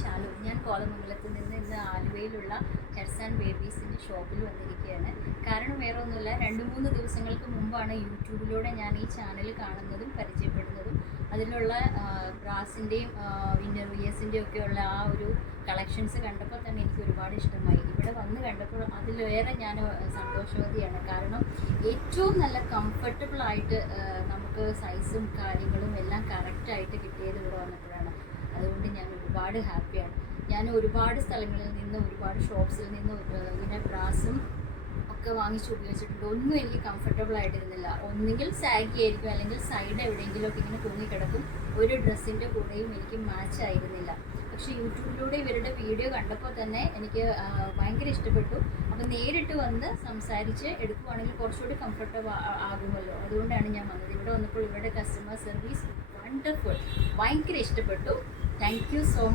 ശാലു. ഞാൻ കോതമംഗലത്ത് നിന്ന് ഇന്ന് ആലുവയിലുള്ള ഹെർസ് ആൻഡ് ബേബീസിൻ്റെ ഷോപ്പിൽ വന്നിരിക്കുകയാണ്. കാരണം വേറെ ഒന്നുമില്ല, 2-3 ദിവസങ്ങൾക്ക് മുമ്പാണ് യൂട്യൂബിലൂടെ ഞാൻ ഈ ചാനൽ കാണുന്നതും പരിചയപ്പെടുന്നതും. അതിലുള്ള ബ്രാസിൻ്റെയും ഇന്നർവിയേഴ്സിൻ്റെയും ഒക്കെയുള്ള ആ ഒരു കളക്ഷൻസ് കണ്ടപ്പോൾ തന്നെ എനിക്ക് ഒരുപാട് ഇഷ്ടമായി. ഇവിടെ വന്ന് കണ്ടപ്പോൾ അതിലേറെ ഞാൻ സന്തോഷവതിയാണ്. കാരണം ഏറ്റവും നല്ല കംഫർട്ടബിളായിട്ട് നമുക്ക് സൈസും കാര്യങ്ങളും എല്ലാം കറക്റ്റായിട്ട് കിട്ടിയത് ഇവിടെ വന്നപ്പോഴാണ്. അതുകൊണ്ട് ഞാൻ ഒരുപാട് ഹാപ്പിയാണ്. ഞാൻ ഒരുപാട് സ്ഥലങ്ങളിൽ നിന്ന്, ഒരുപാട് ഷോപ്സിൽ നിന്ന് ഇങ്ങനെ ബ്രാസും ഒക്കെ വാങ്ങിച്ച് ഉപയോഗിച്ചിട്ടുണ്ട്. ഒന്നും എനിക്ക് കംഫർട്ടബിൾ ആയിട്ടിരുന്നില്ല. ഒന്നുകിൽ സാഗി ആയിരിക്കും, അല്ലെങ്കിൽ സൈഡ് എവിടെയെങ്കിലുമൊക്കെ ഇങ്ങനെ തൂങ്ങിക്കിടക്കും. ഒരു ഡ്രസ്സിൻ്റെ കൂടെയും എനിക്ക് മാച്ച് ആയിരുന്നില്ല. പക്ഷേ യൂട്യൂബിലൂടെ ഇവരുടെ വീഡിയോ കണ്ടപ്പോൾ തന്നെ എനിക്ക് ഭയങ്കര ഇഷ്ടപ്പെട്ടു. അപ്പോൾ നേരിട്ട് വന്ന് സംസാരിച്ച് എടുക്കുവാണെങ്കിൽ കുറച്ചുകൂടി കംഫർട്ടബിൾ ആകുമല്ലോ. അതുകൊണ്ടാണ് ഞാൻ വന്നത്. ഇവിടെ വന്നപ്പോൾ ഇവരുടെ കസ്റ്റമർ സർവീസ് വണ്ടർഫുൾ, ഭയങ്കര ഇഷ്ടപ്പെട്ടു. Thank you so much.